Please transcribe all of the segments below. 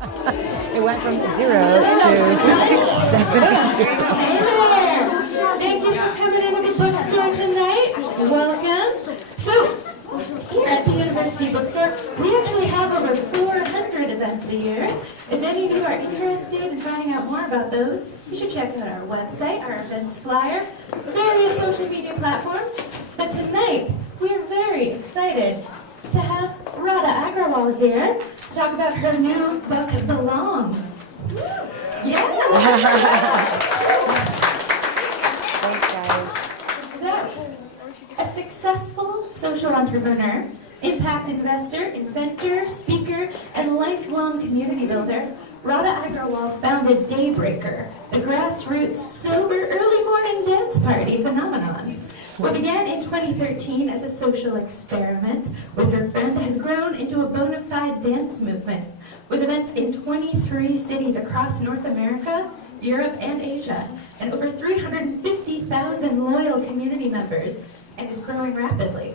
It went from 0 to 70. Hey there! Thank you for coming into the bookstore tonight. Welcome. So, here at the University Bookstore, we actually have over 400 events a year. If any of you are interested in finding out more about those, you should check out our website, our events flyer, various social media platforms. But tonight, we are very excited to have Radha Agrawal here to talk about her new book, Belong. Yeah! Thanks, guys. So, a successful social entrepreneur, impact investor, inventor, speaker, and lifelong community builder, Radha Agrawal founded Daybreaker, the grassroots, sober, early morning dance party phenomenon. What began in 2013 as a social experiment with her friend has grown into a bona fide dance movement, with events in 23 cities across North America, Europe, and Asia, and over 350,000 loyal community members, and is growing rapidly.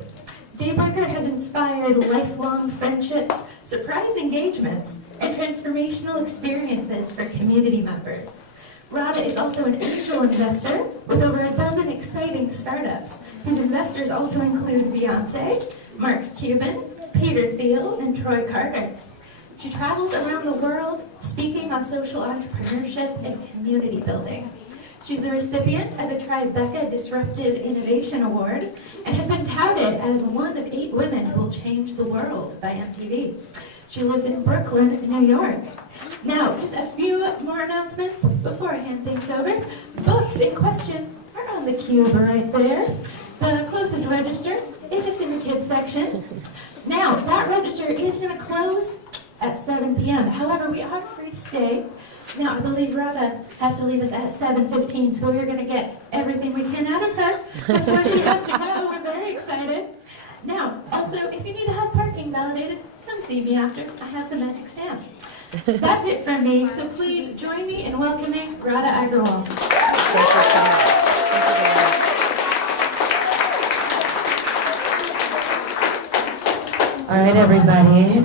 Daybreaker has inspired lifelong friendships, surprise engagements, and transformational experiences for community members. Radha is also an angel investor with over a dozen exciting startups, whose investors also include Beyonce, Mark Cuban, Peter Thiel, and Troy Carter. She travels around the world speaking on social entrepreneurship and community building. She's the recipient of the Tribeca Disruptive Innovation Award and has been touted as one of 8 women who will change the world by MTV. She lives in Brooklyn, New York. Now, just a few more announcements before I hand things over. Books in question are on the cube right there. The closest register is just in the kids section. Now, that register is going to close at 7 p.m. However, we are free to stay. Now, I believe Radha has to leave us at 7:15, so we're going to get everything we can out of her before she has to go. We're very excited. Now, also, if you need to have parking validated, come see me after. I have the magic stamp. That's it from me, so please join me in welcoming Radha Agrawal. Thank you so much. Thank you very much. All right, everybody.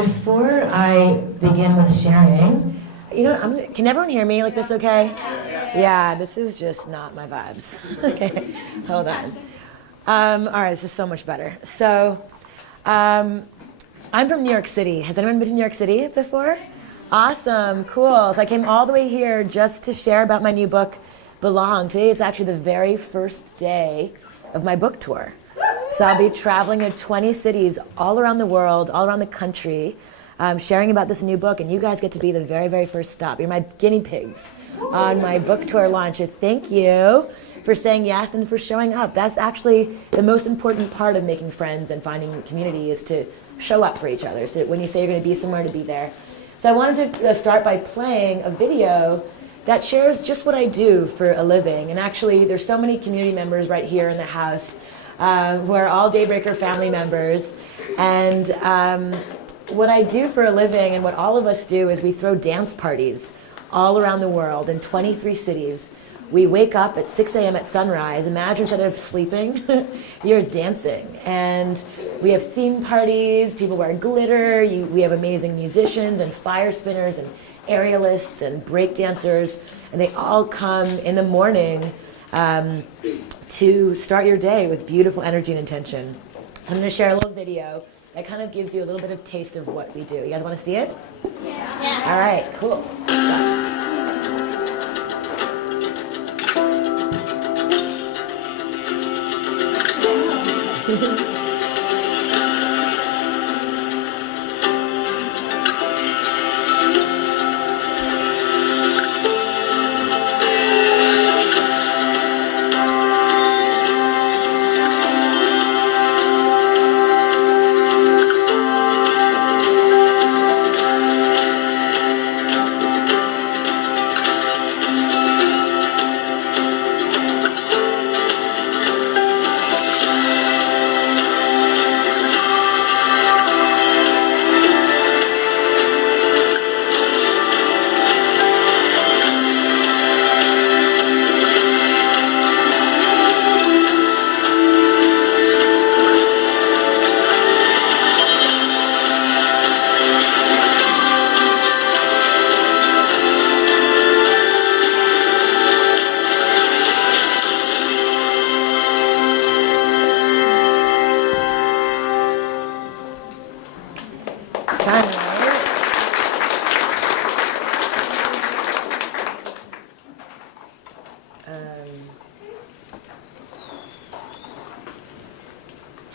Before I begin with sharing, You know, can everyone hear me like this okay? Yeah, this is just not my vibes. Okay, hold on. All right, this is so much better. So, I'm from New York City. Has anyone been to New York City before? Awesome, cool. So I came all the way here just to share about my new book, Belong. Today is actually the very first day of my book tour. So I'll be traveling to 20 cities all around the world, all around the country, sharing about this new book, and you guys get to be the very, very first stop. You're my guinea pigs on my book tour launch. So thank you for saying yes and for showing up. That's actually the most important part of making friends and finding community, is to show up for each other. So when you say you're going to be somewhere, to be there. So I wanted to start by playing a video that shares just what I do for a living. And actually, there's so many community members right here in the house who are all Daybreaker family members. And what I do for a living, and what all of us do, is we throw dance parties all around the world in 23 cities. We wake up at 6 a.m. at sunrise. Imagine, instead of sleeping, you're dancing. And we have theme parties, people wear glitter, we have amazing musicians and fire spinners and aerialists and break dancers, and they all come in the morning to start your day with beautiful energy and intention. I'm going to share a little video that kind of gives you a little bit of taste of what we do. You guys want to see it? Yeah. All right, cool. Let's go.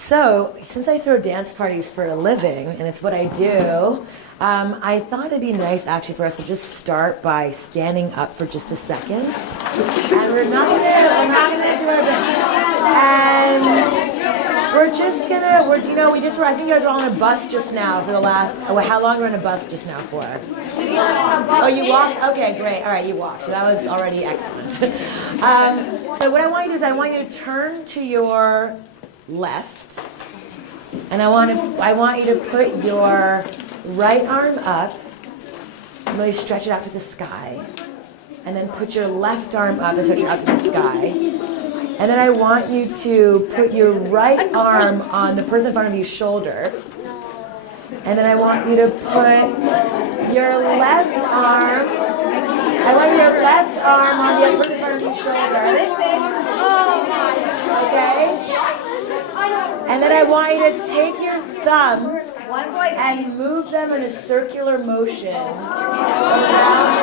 So, since I throw dance parties for a living, and it's what I do, I thought it'd be nice actually for us to just start by standing up for just a second. And we're not gonna do our best. And we're just gonna, I think you guys were all on a bus just now for the last, how long were you on a bus just now for? Oh, you walked? Okay, great. All right, you walked. So that was already excellent. So what I want you to do is I want you to turn to your left, and I want you to put your right arm up, and really stretch it out to the sky, and then put your left arm up and stretch it out to the sky, and then I want you to put your right arm on the person in front of you's shoulder, and then I want you to put your left arm. I want your left arm on the other person in front of you's shoulder. Okay. And then I want you to take your thumbs and move them in a circular motion around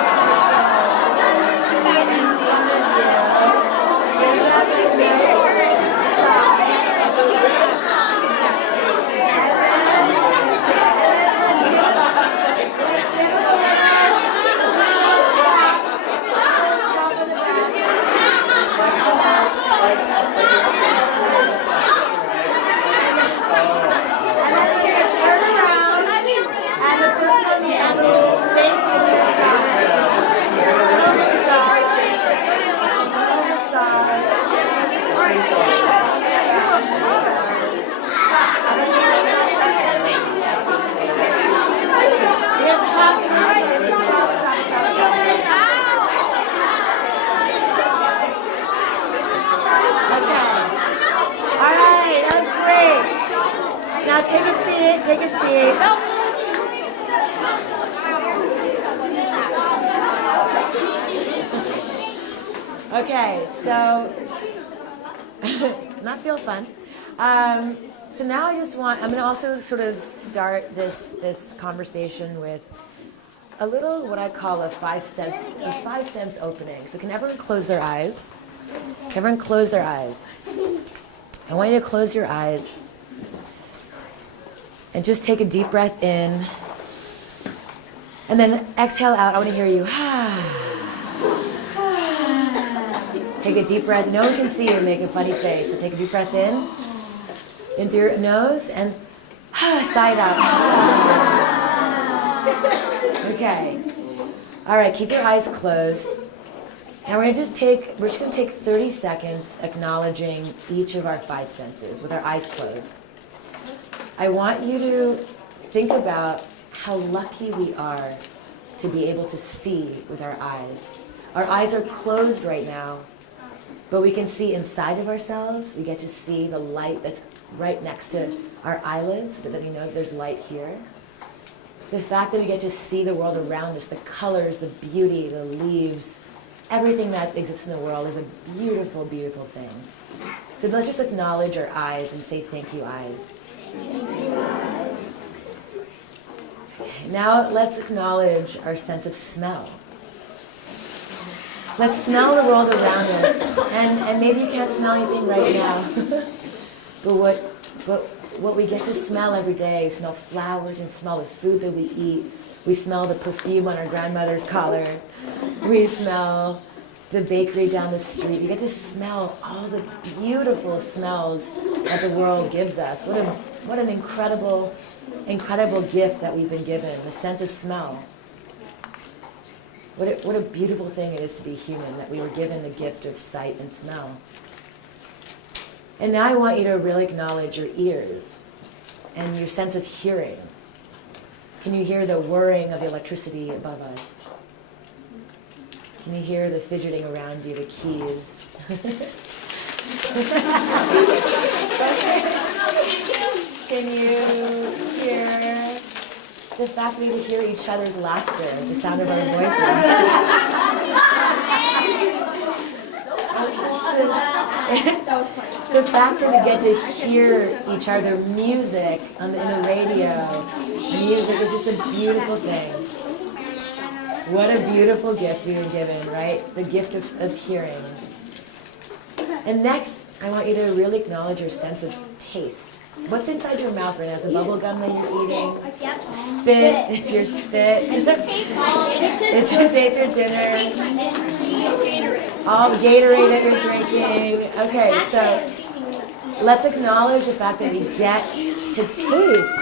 Now take a seat, take a seat. Okay, so, not feel fun. So now I'm going to also sort of start this conversation with a little what I call a five sense opening. So can everyone close their eyes? Can everyone close their eyes? I want you to close your eyes. And just take a deep breath in. And then exhale out. I want to hear you. Take a deep breath. No one can see you make a funny face. So take a deep breath in through your nose and sigh it out. Okay. All right, keep your eyes closed. Now we're just going to take 30 seconds acknowledging each of our five senses with our eyes closed. I want you to think about how lucky we are to be able to see with our eyes. Our eyes are closed right now, but we can see inside of ourselves. We get to see the light that's right next to our eyelids, but then we know that there's light here. The fact that we get to see the world around us, the colors, the beauty, the leaves, everything that exists in the world is a beautiful, beautiful thing. So let's just acknowledge our eyes and say, thank you, eyes. Now let's acknowledge our sense of smell. Let's smell the world around us. And maybe you can't smell anything right now. but what we get to smell every day, smell flowers and smell the food that we eat. We smell the perfume on our grandmother's collar. We smell the bakery down the street. You get to smell all the beautiful smells that the world gives us. What an incredible, incredible gift that we've been given, the sense of smell. What a beautiful thing it is to be human, that we were given the gift of sight and smell. And now I want you to really acknowledge your ears and your sense of hearing. Can you hear the whirring of the electricity above us? Can you hear the fidgeting around you, the keys? Can you hear the fact that we can hear each other's laughter, the sound of our voices? The fact that we get to hear each other music in the radio. Music is just a beautiful thing. What a beautiful gift we've been given, right? The gift of hearing. And next, I want you to really acknowledge your sense of taste. What's inside your mouth right now? Is it bubble gum that you're eating? Spit. It's your spit. It's your favorite dinner. All the Gatorade that you're drinking. Okay, so let's acknowledge the fact that we get to taste.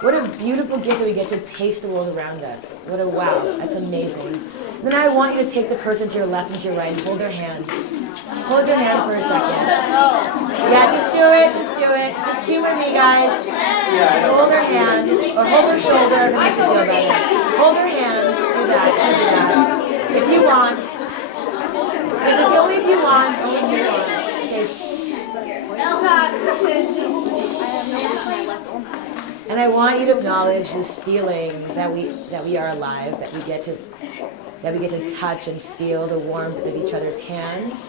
What a beautiful gift that we get to taste the world around us. What a wow. That's amazing. Then I want you to take the person to your left and to your right and hold their hand. Hold your hand for a second. Yeah, just do it. Just do it. Just humor me, guys. Just hold her hand. Or hold her shoulder if it makes you feel better. Hold her hand. Do that. Do that. If you want. Because it's only if you want. Only if you want. Okay. And I want you to acknowledge this feeling that we are alive, that we get to touch and feel the warmth of each other's hands,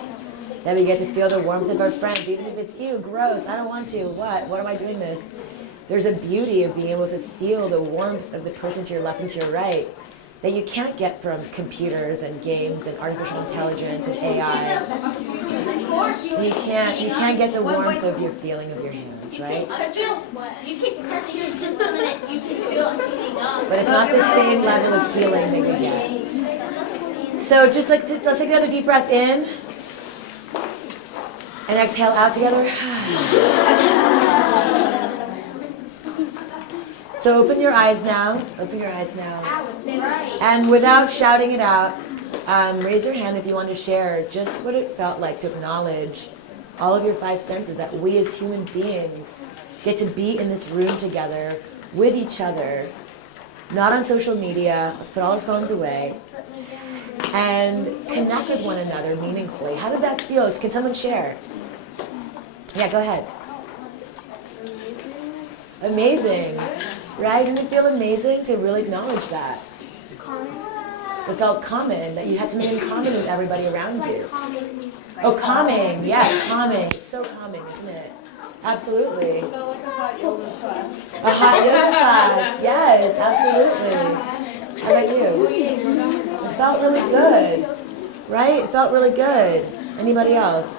that we get to feel the warmth of our friends, even if it's, ew, gross, I don't want to, what am I doing this? There's a beauty of being able to feel the warmth of the person to your left and to your right that you can't get from computers and games and artificial intelligence and AI. You can't get the warmth of your feeling of your hands, right? You can touch your system and you can feel it heating up. But it's not the same level of feeling that you get. So just let's take another deep breath in. And exhale out together. So open your eyes now. Open your eyes now. And without shouting it out, raise your hand if you want to share just what it felt like to acknowledge all of your five senses, that we as human beings get to be in this room together with each other, not on social media. Let's put all our phones away and connect with one another meaningfully. How did that feel? Can someone share? Yeah, go ahead. Amazing, right? Didn't it feel amazing to really acknowledge that? It felt common, that you had something in common with everybody around you. Oh, calming, yes, calming. It's so calming, isn't it? Absolutely. It felt like a hot yoga class. A hot yoga class, yes, absolutely. How about you? It felt really good, right? It felt really good. Anybody else?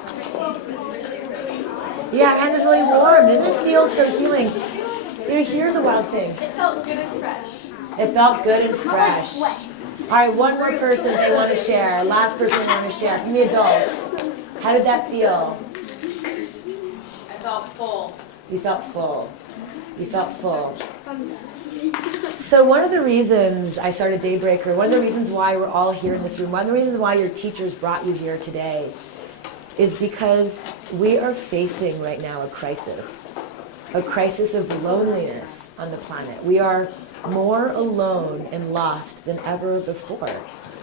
Yeah, and it's really warm. Doesn't it feel so healing? You know, here's a wild thing. It felt good and fresh. It felt good and fresh. All right, one more person they want to share. Last person they want to share. From the adults. How did that feel? I felt full. You felt full. You felt full. So one of the reasons I started Daybreaker, one of the reasons why we're all here in this room, one of the reasons why your teachers brought you here today is because we are facing right now a crisis of loneliness on the planet. We are more alone and lost than ever before.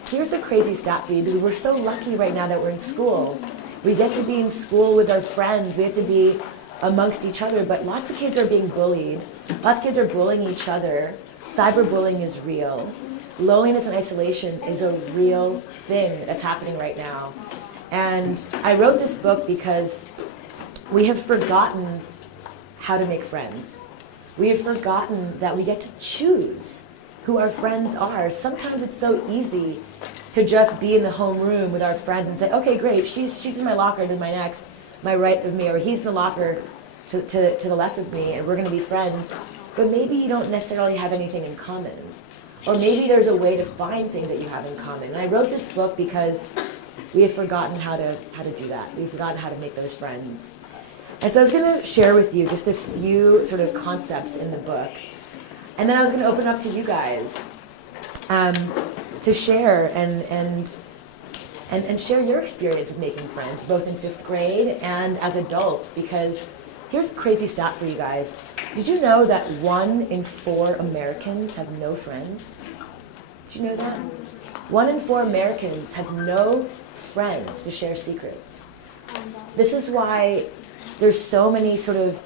Here's a crazy stat for you, because we're so lucky right now that we're in school. We get to be in school with our friends. We get to be amongst each other, but lots of kids are being bullied. Lots of kids are bullying each other. Cyberbullying is real. Loneliness and isolation is a real thing that's happening right now. And I wrote this book because we have forgotten how to make friends. We have forgotten that we get to choose who our friends are. Sometimes it's so easy to just be in the homeroom with our friends and say, okay, great, she's in my locker to my right of me, or he's in the locker to the left of me, and we're gonna be friends. But maybe you don't necessarily have anything in common. Or maybe there's a way to find things that you have in common. And I wrote this book because we have forgotten how to do that. We've forgotten how to make those friends. And so I was going to share with you just a few sort of concepts in the book. And then I was going to open up to you guys to share and share your experience of making friends, both in 5th grade and as adults. Because here's a crazy stat for you guys. Did you know that 1 in 4 Americans have no friends? Did you know that? 1 in 4 Americans have no friends to share secrets. This is why there's so many sort of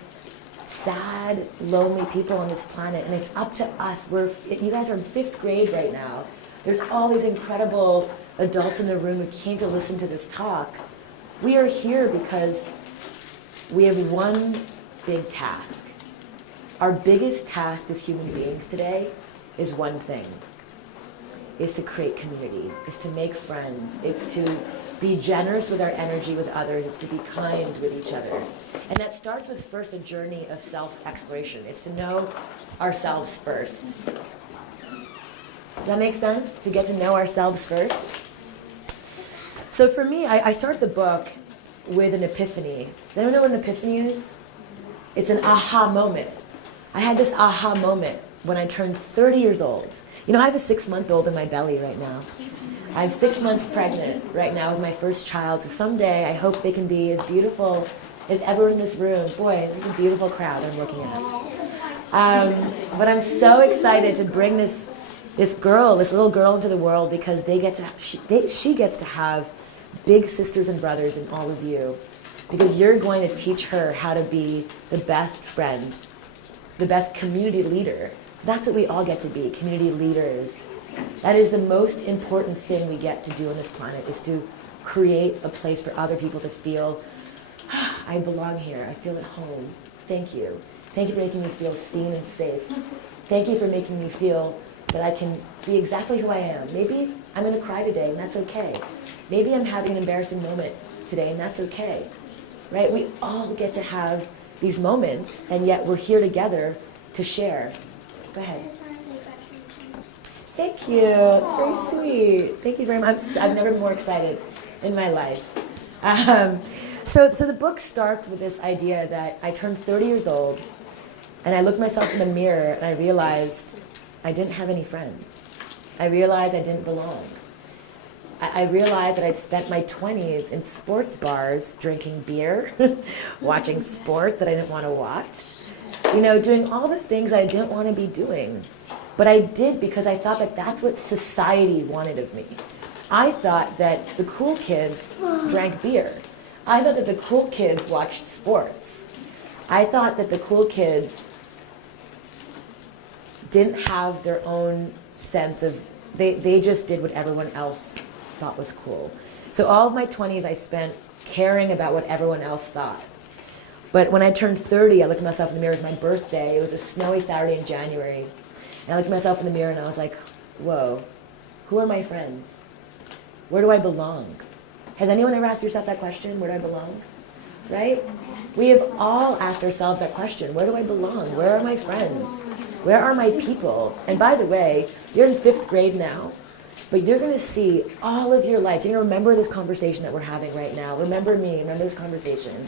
sad, lonely people on this planet, and it's up to us. You guys are in 5th grade right now. There's all these incredible adults in the room who came to listen to this talk. We are here because we have one big task. Our biggest task as human beings today is one thing. is to create community, is to make friends, it's to be generous with our energy with others, it's to be kind with each other. And that starts with first a journey of self-exploration. It's to know ourselves first. Does that make sense? To get to know ourselves first? So for me, I started the book with an epiphany. Does anyone know what an epiphany is? It's an aha moment. I had this aha moment when I turned 30 years old. You know, I have a 6-month-old in my belly right now. I'm 6 months pregnant right now with my first child. So someday I hope they can be as beautiful as everyone in this room. Boy, this is a beautiful crowd I'm looking at. But I'm so excited to bring this little girl into the world because she gets to have big sisters and brothers in all of you, because you're going to teach her how to be the best friend, the best community leader. That's what we all get to be, community leaders. That is the most important thing we get to do on this planet, is to create a place for other people to feel, I belong here, I feel at home. Thank you. Thank you for making me feel seen and safe. Thank you for making me feel that I can be exactly who I am. Maybe I'm going to cry today, and that's okay. Maybe I'm having an embarrassing moment today, and that's okay. Right? We all get to have these moments, and yet we're here together to share. Go ahead. Thank you. It's very sweet. Thank you very much. I've never been more excited in my life. So the book starts with this idea that I turned 30 years old, and I looked myself in the mirror, and I realized I didn't have any friends. I realized I didn't belong. I realized that I'd spent my 20s in sports bars, drinking beer, watching sports that I didn't want to watch, doing all the things I didn't want to be doing. But I did because I thought that that's what society wanted of me. I thought that the cool kids drank beer. I thought that the cool kids watched sports. I thought that the cool kids didn't have their own sense of, they just did what everyone else thought was cool. So all of my 20s I spent caring about what everyone else thought. But when I turned 30, I looked at myself in the mirror. It was my birthday. It was a snowy Saturday in January. And I looked at myself in the mirror and I was like, whoa, who are my friends? Where do I belong? Has anyone ever asked yourself that question? Where do I belong? Right? We have all asked ourselves that question. Where do I belong? Where are my friends? Where are my people? And by the way, you're in 5th grade now, but you're going to see all of your lives. You're going to remember this conversation that we're having right now. Remember me. Remember this conversation.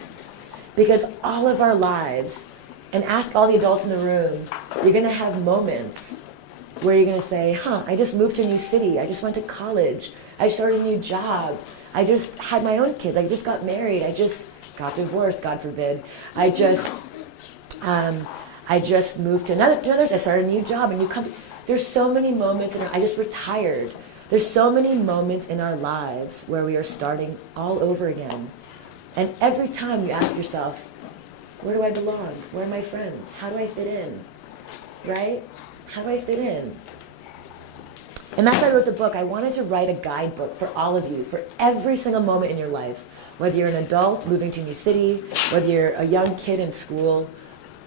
Because all of our lives, and ask all the adults in the room, you're going to have moments where you're going to say, I just moved to a new city. I just went to college. I started a new job. I just had my own kids. I just got married. I just got divorced, God forbid. I just moved to another. I started a new job, a new company. There's so many moments. I just retired. There's so many moments in our lives where we are starting all over again. And every time you ask yourself, where do I belong? Where are my friends? How do I fit in? Right? How do I fit in? And that's why I wrote the book. I wanted to write a guidebook for all of you, for every single moment in your life. Whether you're an adult moving to a new city, whether you're a young kid in school,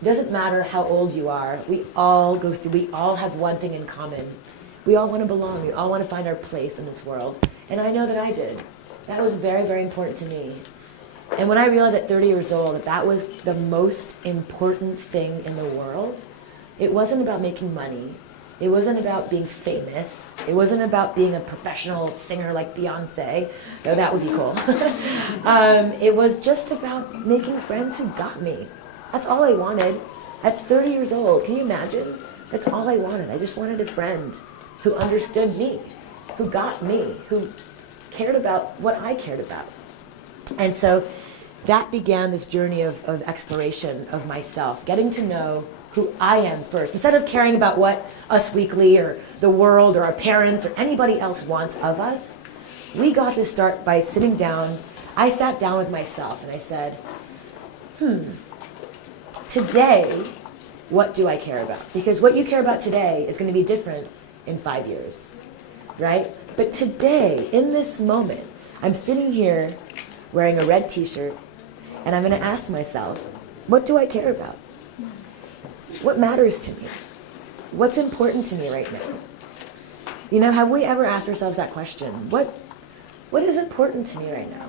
it doesn't matter how old you are. We all have one thing in common. We all want to belong. We all want to find our place in this world. And I know that I did. That was very, very important to me. And when I realized at 30 years old that that was the most important thing in the world, it wasn't about making money. It wasn't about being famous. It wasn't about being a professional singer like Beyonce, though that would be cool. It was just about making friends who got me. That's all I wanted. At 30 years old, can you imagine? That's all I wanted. I just wanted a friend who understood me, who got me, who cared about what I cared about. And so that began this journey of exploration of myself, getting to know who I am first. Instead of caring about what Us Weekly or the world or our parents or anybody else wants of us, we got to start by sitting down. I sat down with myself and I said, today, what do I care about? Because what you care about today is going to be different in 5 years, right? But today, in this moment, I'm sitting here wearing a red t-shirt, and I'm going to ask myself, what do I care about? What matters to me? What's important to me right now? You know, have we ever asked ourselves that question? What is important to me right now?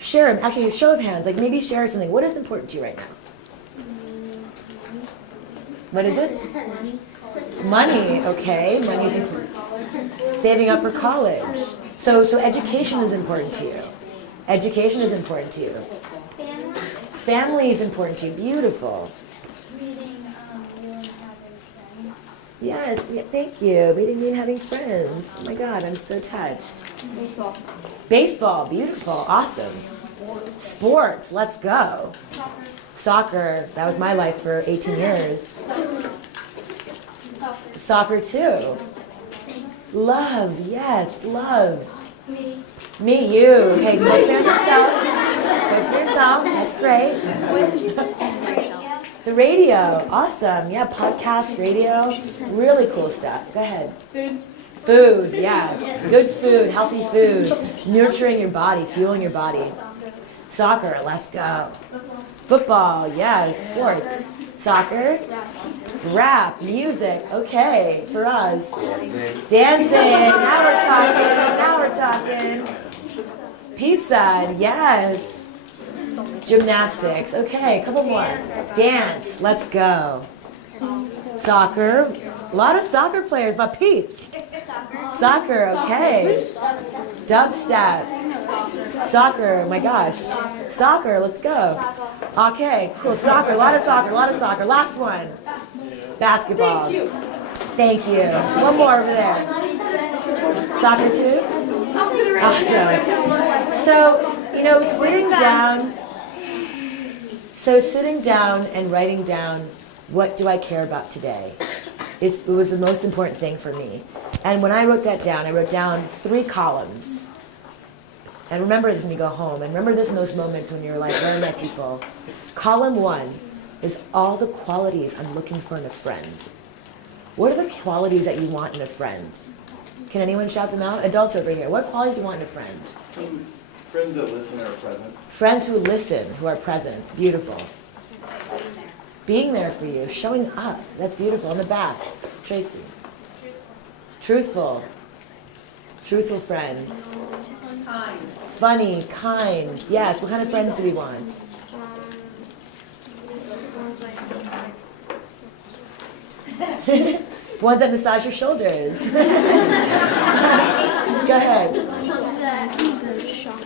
Share, actually, a show of hands, like maybe share something. What is important to you right now? What is it? Money, okay. Money's important. Saving up for college. So education is important to you. Education is important to you. Family is important to you. Beautiful. Yes, yeah, thank you. Meeting me and having friends. Oh my God, I'm so touched. Baseball. Baseball, beautiful, awesome. Sports, let's go. Soccer, that was my life for 18 years. Soccer too. Love, yes, love. Me, you. Okay, focus on yourself. Focus on yourself, that's great. The radio, awesome. Yeah, podcast, radio, really cool stuff. Go ahead. Food, yes. Good food, healthy food. Nurturing your body, fueling your body. Soccer, let's go. Football, yes. Sports. Soccer. Rap, music, okay, for us. Dancing, now we're talking. Pizza, yes. Gymnastics, okay, a couple more. Dance, let's go. Soccer, a lot of soccer players, but peeps. Soccer, okay. Dubstep. Soccer, my gosh. Soccer, let's go. Okay, cool, soccer, a lot of soccer. Last one. Basketball. Thank you. One more over there. Soccer too? Awesome. So, sitting down and writing down what do I care about today it was the most important thing for me. And when I wrote that down, I wrote down 3 columns. And remember this when you go home. And remember this in those moments when you're like, where are my people? Column 1 is all the qualities I'm looking for in a friend. What are the qualities that you want in a friend? Can anyone shout them out? Adults over here. What qualities do you want in a friend? Friends that listen are present. Friends who listen, who are present. Beautiful. Being there for you, showing up. That's beautiful. On the back, Tracy. Truthful. Truthful friends. Kind. Funny, kind. Yes, what kind of friends do we want? Ones that massage your shoulders. Go ahead.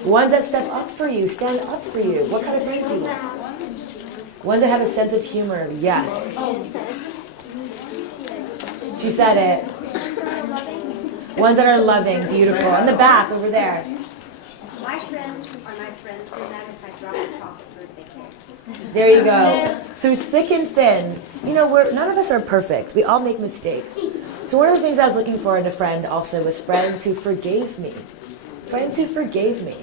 Ones that step up for you, stand up for you. What kind of friends do you want? Ones that have a sense of humor. Yes. She said it. Ones that are loving, beautiful. In the back, over there. My friends are my friends, and that if I drop a chocolate birthday cake. There you go. Through thick and thin, none of us are perfect. We all make mistakes. So one of the things I was looking for in a friend also was friends who forgave me. Friends who forgave me.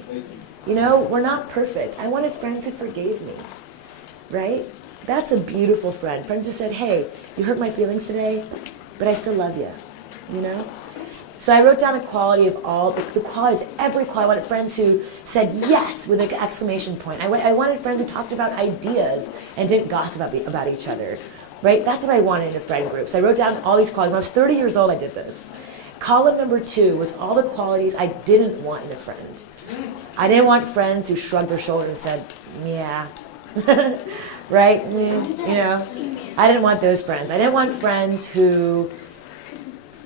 We're not perfect. I wanted friends who forgave me. Right? That's a beautiful friend. Friends who said, hey, you hurt my feelings today, but I still love you. So I wrote down a quality of all, the qualities, every quality. I wanted friends who said yes with an exclamation point. I wanted friends who talked about ideas and didn't gossip about each other. Right? That's what I wanted in a friend group. So I wrote down all these qualities. When I was 30 years old, I did this. Column number 2 was all the qualities I didn't want in a friend. I didn't want friends who shrugged their shoulders and said, yeah. Right? I didn't want those friends. I didn't want friends who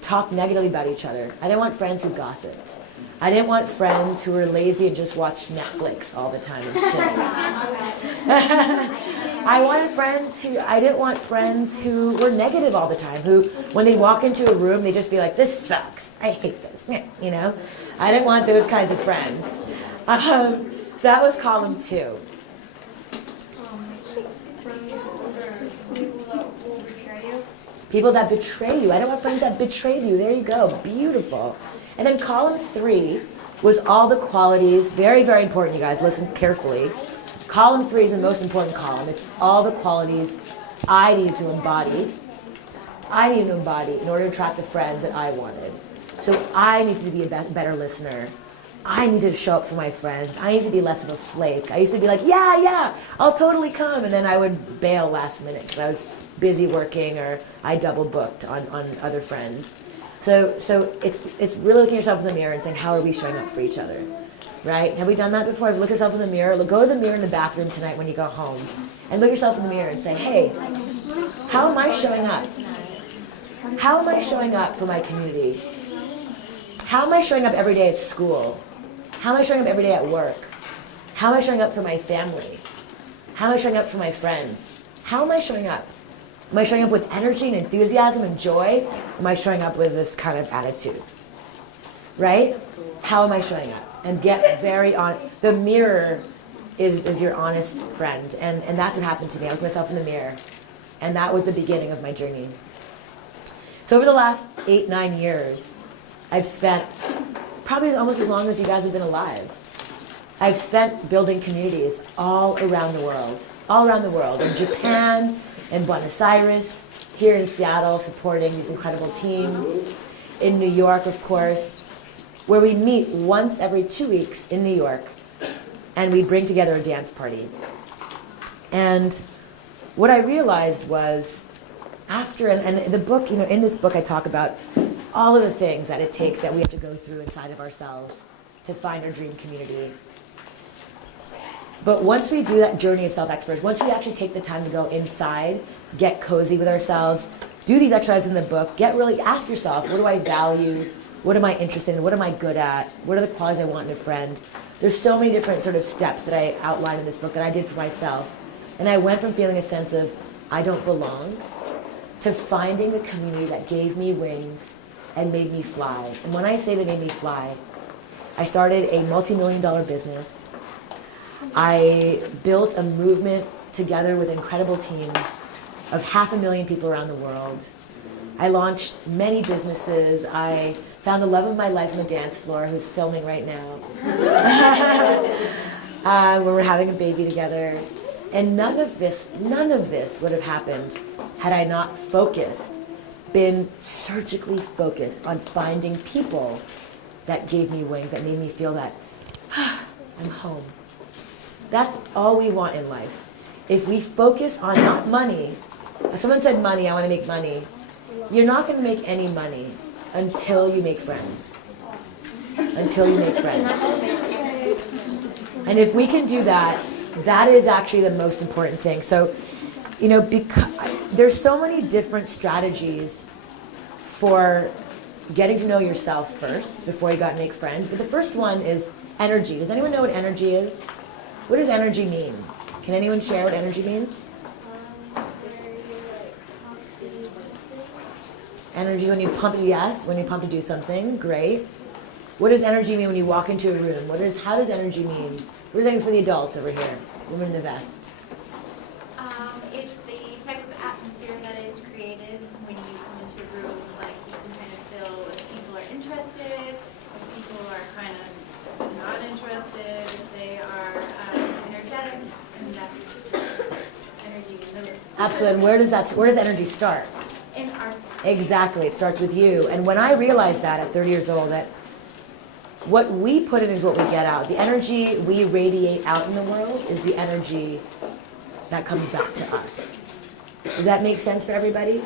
talk negatively about each other. I didn't want friends who gossiped. I didn't want friends who were lazy and just watched Netflix all the time and chill. I didn't want friends who were negative all the time, who, when they walk into a room, they just be like, this sucks. I hate this. I didn't want those kinds of friends. That was column 2. People that betray you. I don't want friends that betray you. There you go. Beautiful. And then column 3 was all the qualities. Very, very important, you guys. Listen carefully. Column 3 is the most important column. It's all the qualities I need to embody. I need to embody in order to attract the friends that I wanted. So I need to be a better listener. I need to show up for my friends. I need to be less of a flake. I used to be like, yeah, I'll totally come. And then I would bail last minute because I was busy working or I double booked on other friends. So it's really looking at yourself in the mirror and saying, how are we showing up for each other? Right? Have we done that before? Have you looked yourself in the mirror? Go to the mirror in the bathroom tonight when you go home and look yourself in the mirror and say, hey, how am I showing up? How am I showing up for my community? How am I showing up every day at school? How am I showing up every day at work? How am I showing up for my family? How am I showing up for my friends? How am I showing up? Am I showing up with energy and enthusiasm and joy? Am I showing up with this kind of attitude? Right? How am I showing up? And get very on. The mirror is your honest friend. And that's what happened to me. I looked myself in the mirror. And that was the beginning of my journey. So over the last 8-9 years, I've spent probably almost as long as you guys have been alive. I've spent building communities all around the world, in Japan, in Buenos Aires, here in Seattle, supporting these incredible teams, in New York, of course, where we meet once every 2 weeks in New York, and we bring together a dance party. And what I realized was, after, and the book, in this book I talk about all of the things that it takes that we have to go through inside of ourselves to find our dream community. But once we do that journey of self-exploration, once we actually take the time to go inside, get cozy with ourselves, do these exercises in the book, ask yourself, what do I value? What am I interested in? What am I good at? What are the qualities I want in a friend? There's so many different sort of steps that I outline in this book that I did for myself. And I went from feeling a sense of, I don't belong, to finding a community that gave me wings and made me fly. And when I say they made me fly, I started a multi-million-dollar business. I built a movement together with an incredible team of 500,000 people around the world. I launched many businesses. I found the love of my life on the dance floor, who's filming right now, where we're having a baby together. And none of this would have happened had I not been surgically focused on finding people that gave me wings, that made me feel that I'm home. That's all we want in life. If we focus on not money, someone said money, I want to make money. You're not going to make any money until you make friends. Until you make friends. And if we can do that, that is actually the most important thing. So, because there's so many different strategies for getting to know yourself first before you got to make friends. But the first one is energy. Does anyone know what energy is? What does energy mean? Can anyone share what energy means? Energy when you pump, yes, when you pump to do something, great. What does energy mean when you walk into a room? How does energy mean? What does that mean for the adults over here? Women in the vest. It's the type of atmosphere that is created when you come into a room. Like you can kind of feel if people are interested, if people are kind of not interested, if they are energetic, and that's energy. Absolutely. And where does energy start? In our Exactly. It starts with you. And when I realized that at 30 years old, that what we put in is what we get out. The energy we radiate out in the world is the energy that comes back to us. Does that make sense for everybody?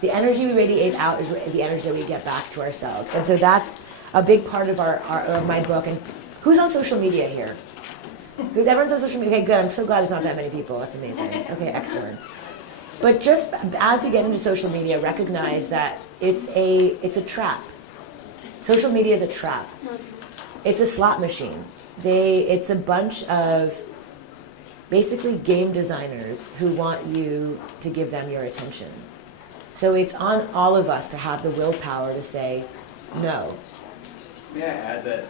The energy we radiate out is the energy that we get back to ourselves. And so that's a big part of my book. And who's on social media here? Everyone's on social media? Okay, good. I'm so glad there's not that many people. That's amazing. Okay, excellent. But just as you get into social media, recognize that it's a trap. Social media is a trap. It's a slot machine. It's a bunch of basically game designers who want you to give them your attention. So it's on all of us to have the willpower to say no. May I add that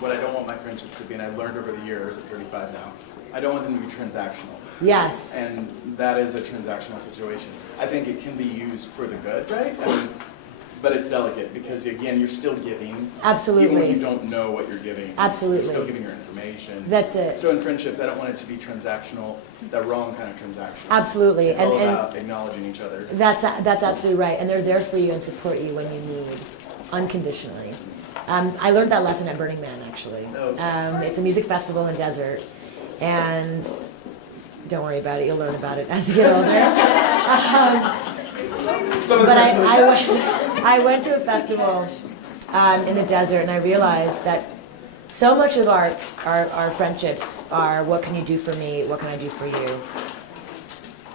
what I don't want my friendships to be, and I've learned over the years, at 35 now, I don't want them to be transactional. Yes. And that is a transactional situation. I think it can be used for the good, right? But it's delicate because, again, you're still giving. Absolutely. Even when you don't know what you're giving. Absolutely. You're still giving your information. That's it. So in friendships, I don't want it to be transactional, the wrong kind of transactional. Absolutely. It's all about acknowledging each other. That's absolutely right. And they're there for you and support you when you need, unconditionally. I learned that lesson at Burning Man, actually. It's a music festival in Desert. And don't worry about it. You'll learn about it as you get older. But I went... I went to a festival in the desert, and I realized that so much of our friendships are, what can you do for me? What can I do for you?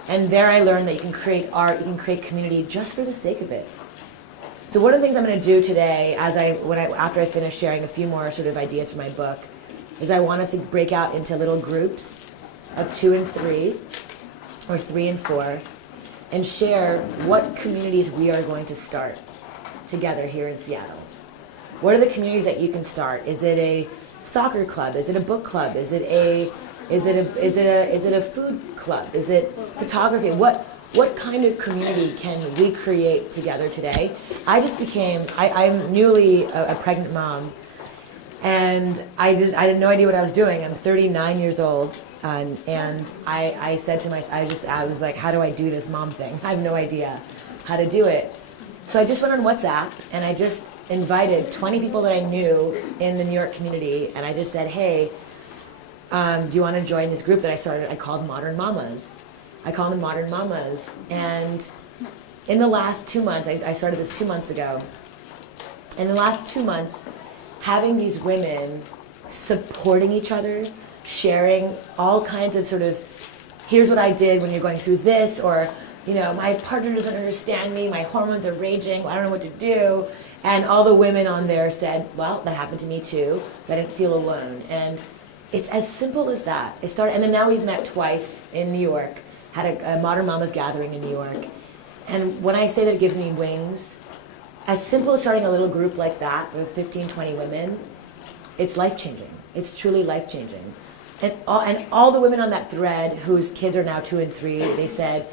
And there I learned that you can create art, you can create community just for the sake of it. So one of the things I'm going to do today, after I finish sharing a few more sort of ideas for my book, is I want us to break out into little groups of 2 and 3, or 3 and 4, and share what communities we are going to start together here in Seattle. What are the communities that you can start? Is it a soccer club? Is it a book club? Is it a food club? Is it photography? What kind of community can we create together today? I'm newly a pregnant mom, and I had no idea what I was doing. I'm 39 years old, and I said to myself, I was like, how do I do this mom thing? I have no idea how to do it. So I just went on WhatsApp, and I just invited 20 people that I knew in the New York community, and I just said, hey, do you want to join this group that I started? I called Modern Mamas. I call them Modern Mamas. And in the last 2 months, I started this 2 months ago. In the last 2 months, having these women supporting each other, sharing all kinds of sort of, here's what I did when you're going through this, or, you know, my partner doesn't understand me, my hormones are raging, I don't know what to do. And all the women on there said, well, that happened to me too. I didn't feel alone. And it's as simple as that. It started, and then now we've met twice in New York, had a Modern Mamas gathering in New York. And when I say that it gives me wings, as simple as starting a little group like that with 15, 20 women, it's life-changing. It's truly life-changing. And all the women on that thread whose kids are now 2 and 3, they said,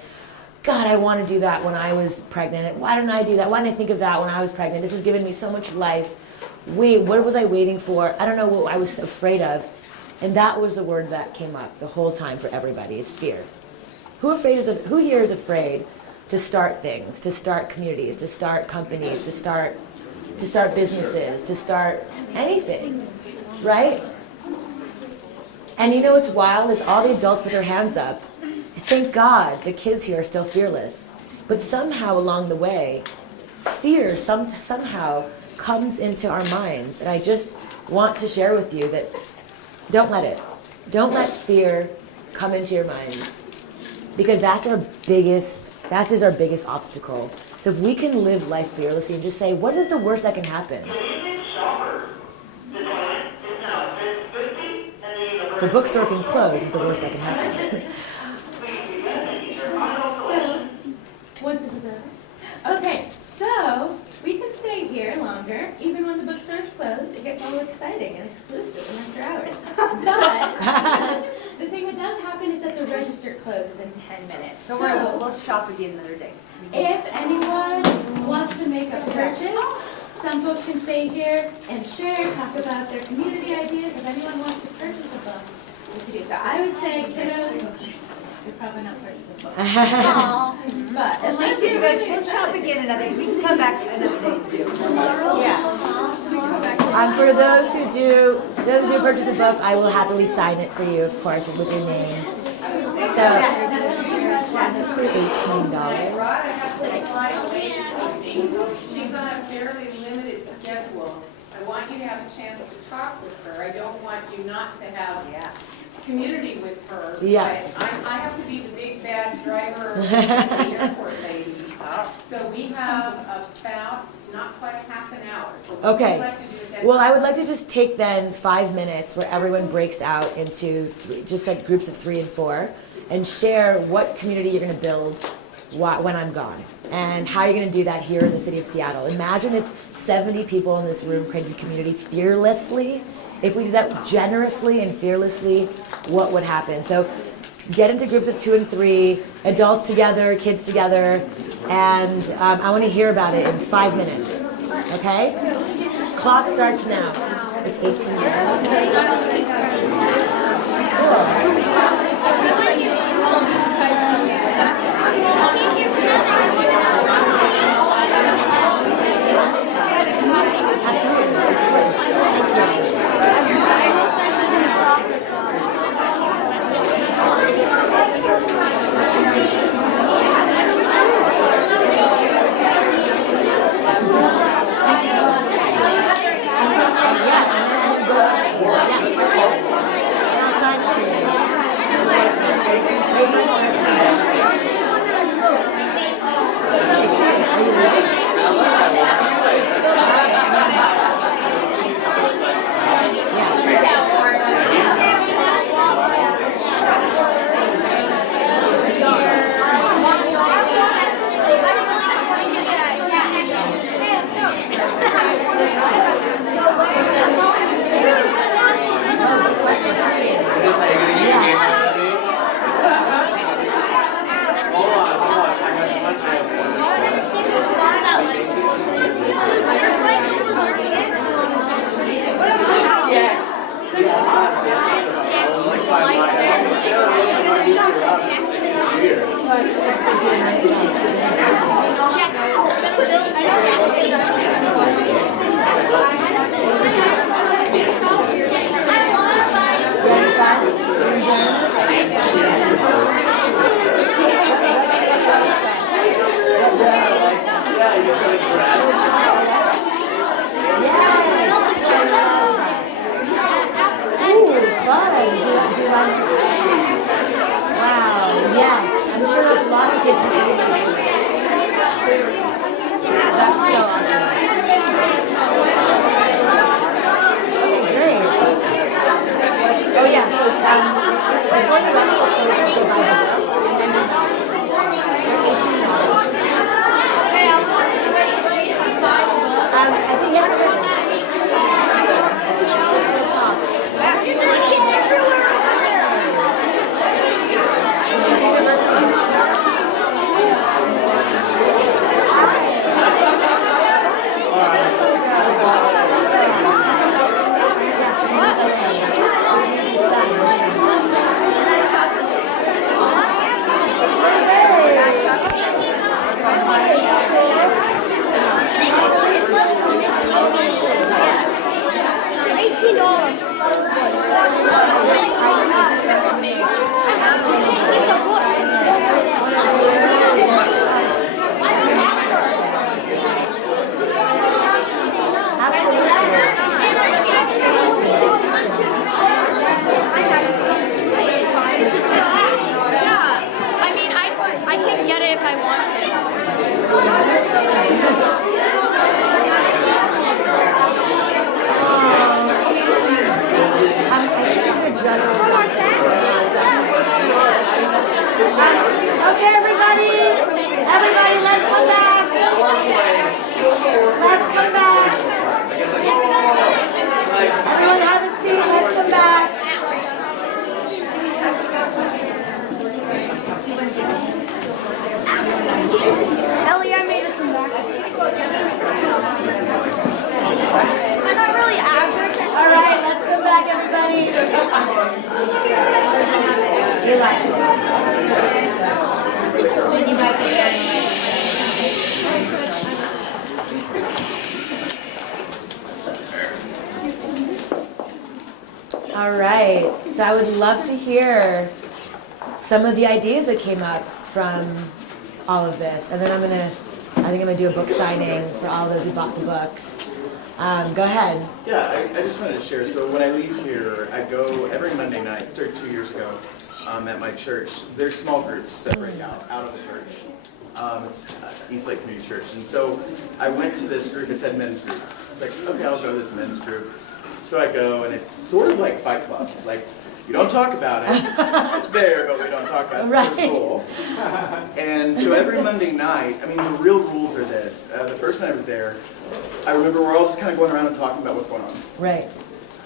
God, I want to do that when I was pregnant. Why didn't I do that? Why didn't I think of that when I was pregnant? This has given me so much life. Wait, what was I waiting for? I don't know what I was afraid of. And that was the word that came up the whole time for everybody, is fear. Who here is afraid to start things, to start communities, to start companies, to start businesses, to start anything, right? And you know what's wild is all the adults put their hands up. Thank God the kids here are still fearless. But somehow along the way, fear somehow comes into our minds. And I just want to share with you that don't let fear come into your minds. Because that is our biggest obstacle. So if we can live life fearlessly and just say, what is the worst that can happen? The bookstore can close is the worst that can happen. Once this is over. Okay, so we can stay here longer, even when the bookstore is closed. It gets all exciting and exclusive in after hours. But the thing that does happen is that the register closes in 10 minutes. Don't worry, we'll shop again another day. If anyone wants to make a purchase, some folks can stay here and share, talk about their community ideas. If anyone wants to purchase a book, we could do so. I would say, kiddos, you're probably not purchasing a book. But at least you guys, We'll shop again another day. We can come back another day too. Yeah. For those who do purchase a book, I will happily sign it for you, of course, with your name. So, $18. She's on a fairly limited schedule. I want you to have a chance to talk with her. I don't want you not to have community with her. Yes. But I have to be the big bad driver, the airport lady. So we have about not quite half an hour. So what would you like to do with that? Well, I would like to just take then 5 minutes where everyone breaks out into just like groups of 3 and 4 and share what community you're going to build when I'm gone and how you're going to do that here in the city of Seattle. Imagine if 70 people in this room created a community fearlessly. If we did that generously and fearlessly, what would happen? So get into groups of 2 and 3, adults together, kids together, and I want to hear about it in 5 minutes. Okay? Clock starts now. It's 18 minutes. Wow, yes. I'm sure there's a lot of kids. That's so awesome. Okay, great. Oh yeah, so before the rest of the closes, go buy the book. I think you have to There's kids everywhere. I can get it if I want Okay, everybody, let's come back. Let's come back. Everyone have a seat, let's come back. Ellie, I made her come back. I'm not really average. All right, let's come back, everybody. You like it. All right, so I would love to hear some of the ideas that came up from all of this, and then I think I'm gonna do a book signing for all those who bought the books. Go ahead. Yeah, I just wanted to share. So when I leave here, I go every Monday night. It started 2 years ago at my church. There's small groups that break out of the church. It's East Lake Community Church. And so I went to this group. It said men's group. It's like, okay, I'll go to this men's group. So I go, and it's sort of like Fight Club. Like, you don't talk about it. It's there, but we don't talk about it. Right. It's cool. And so every Monday night, I mean, the real rules are this. The first night I was there, I remember we're all just kind of going around and talking about what's going on. Right.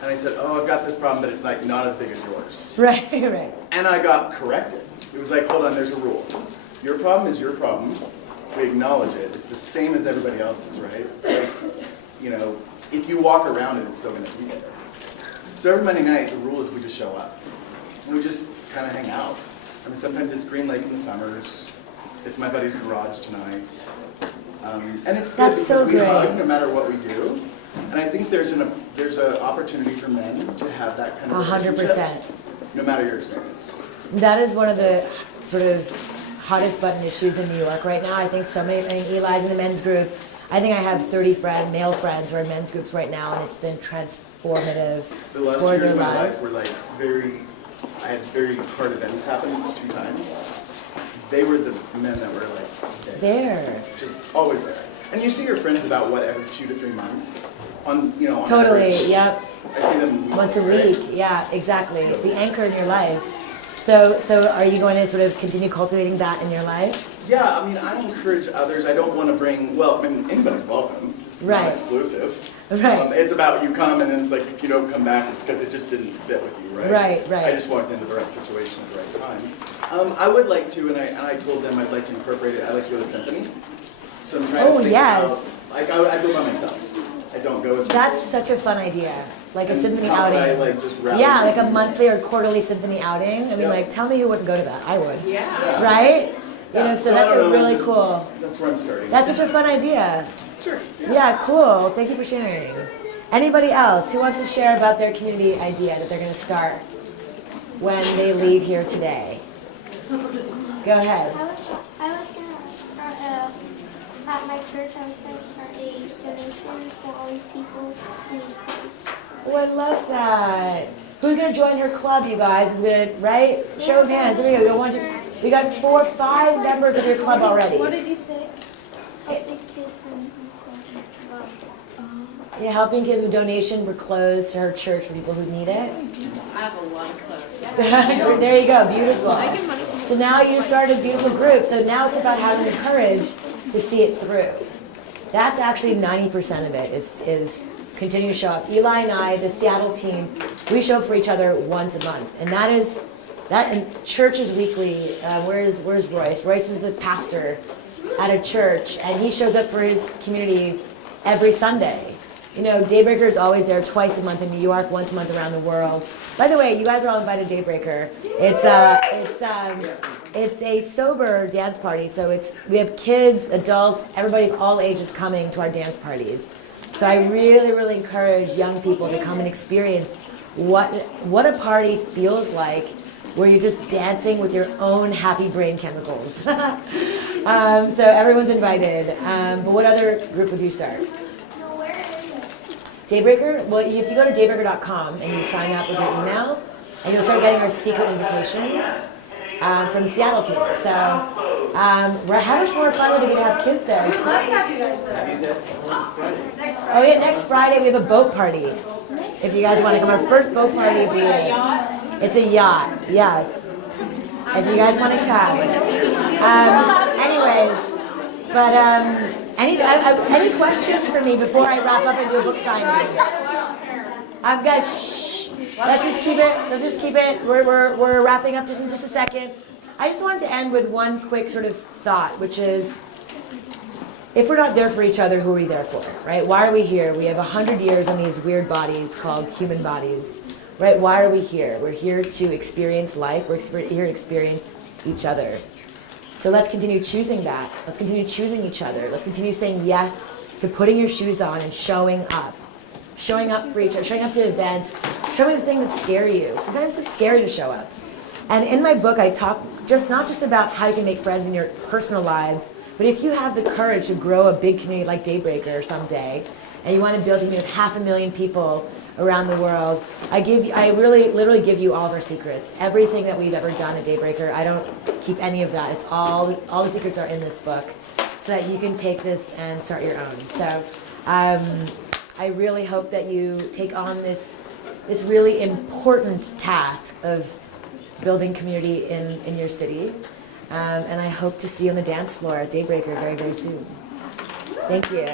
And I said, oh, I've got this problem, but it's like not as big as yours. Right, right. And I got corrected. It was like, hold on, there's a rule. Your problem is your problem. We acknowledge it. It's the same as everybody else's, right? Like, you know, if you walk around it, it's still going to be there. So every Monday night, the rule is we just show up. And we just kind of hang out. I mean, sometimes it's Green Lake in the summers. It's my buddy's garage tonight. And it's good That's because so we great. hug no matter what we do. And I think there's an opportunity for men to have that kind of relationship, 100%. no matter your experience. That is one of the sort of hottest button issues in New York right now. I think Eli's in the men's group. I think I have 30 male friends who are in men's groups right now, and it's been transformative The last for 2 years their of my lives. life were like I had very hard events happen 2 times. They were the men that were like There. just always there. And you see your friends about what, every 2 to 3 months on on Totally, average. yep. I see them Once a right? week, yeah, exactly. The anchor in your life. So are you going to sort of continue cultivating that in your life? Yeah, I mean, I encourage others. I don't want to bring, well, I mean, anybody's welcome. It's Right. not exclusive. Right. It's about you come, and then it's like, if you don't come back, it's because it just didn't fit with you, right? Right, right. I just walked into the right situation at the right time. I would like to, and I told them I'd like to incorporate it. I'd like to go to symphony. So I'm trying to think yes. about, like, I go by myself. I don't go with That's such a fun idea. Like a and symphony how would outing. I, like, just rally Yeah, like a some- monthly or quarterly symphony outing. I mean, Yeah. like, tell me who wouldn't go to that. I would. Yeah. Right? You know, so I that's don't know, really just- cool. That's where I'm starting. That's such a fun idea. Sure. Yeah, cool. Thank you for sharing. Anybody else who wants to share about their community idea that they're going to start when they leave here today? Go ahead. I was gonna start at my church. I was gonna start a donation for all these people who need clothes. Oh, I love that. Who's gonna join her club, you guys? Who's gonna, right? Show of hands. There we go. We got 4 or 5 members of your club already. What did you say? Helping kids and Yeah, helping kids with donation for clothes to her church for people who need it. I have a lot of clothes. There you go, beautiful. So now you started a beautiful group. So now it's about having the courage to see it through. That's actually 90% of it is continue to show up. Eli and I, the Seattle team, we show up for each other once a month, and and church is weekly. Where's Royce? Royce is a pastor at a church, and he shows up for his community every Sunday. You know, Daybreaker is always there twice a month in New York, once a month around the world. By the way, you guys are all invited to Daybreaker. It's a sober dance party, so we have kids, adults, everybody of all ages coming to our dance parties. So I really, really encourage young people to come and experience what a party feels like, where you're just dancing with your own happy brain chemicals. So everyone's invited. But what other group would you start? Daybreaker? Well, if you go to daybreaker.com and you sign up with your email, and you'll start getting our secret invitations from the Seattle team. So how much more fun are they going to have kids there? We'd love to have you guys there. Oh yeah, next Friday we have a boat party. If you guys want to come, our first boat party of the year. It's a yacht, yes. If you guys want to come. Anyways, but any questions for me before I wrap up and do a book signing? Guys, shh. Let's just keep it. We're wrapping up just in just a second. I just wanted to end with one quick sort of thought, which is, if we're not there for each other, who are we there for, right? Why are we here? We have 100 years in these weird bodies called human bodies, right? Why are we here? We're here to experience life. We're here to experience each other. So let's continue choosing that. Let's continue choosing each other. Let's continue saying yes to putting your shoes on and showing up. Showing up for each other, showing up to events, showing the things that scare you. Sometimes it's scary to show up. And in my book, I talk not just about how you can make friends in your personal lives, but if you have the courage to grow a big community like Daybreaker someday, and you want to build a community with 500,000 people around the world, I really literally give you all of our secrets. Everything that we've ever done at Daybreaker, I don't keep any of that. It's all the secrets are in this book, so that you can take this and start your own. So I really hope that you take on this really important task of building community in your city. And I hope to see you on the dance floor at Daybreaker very, very soon. Thank you.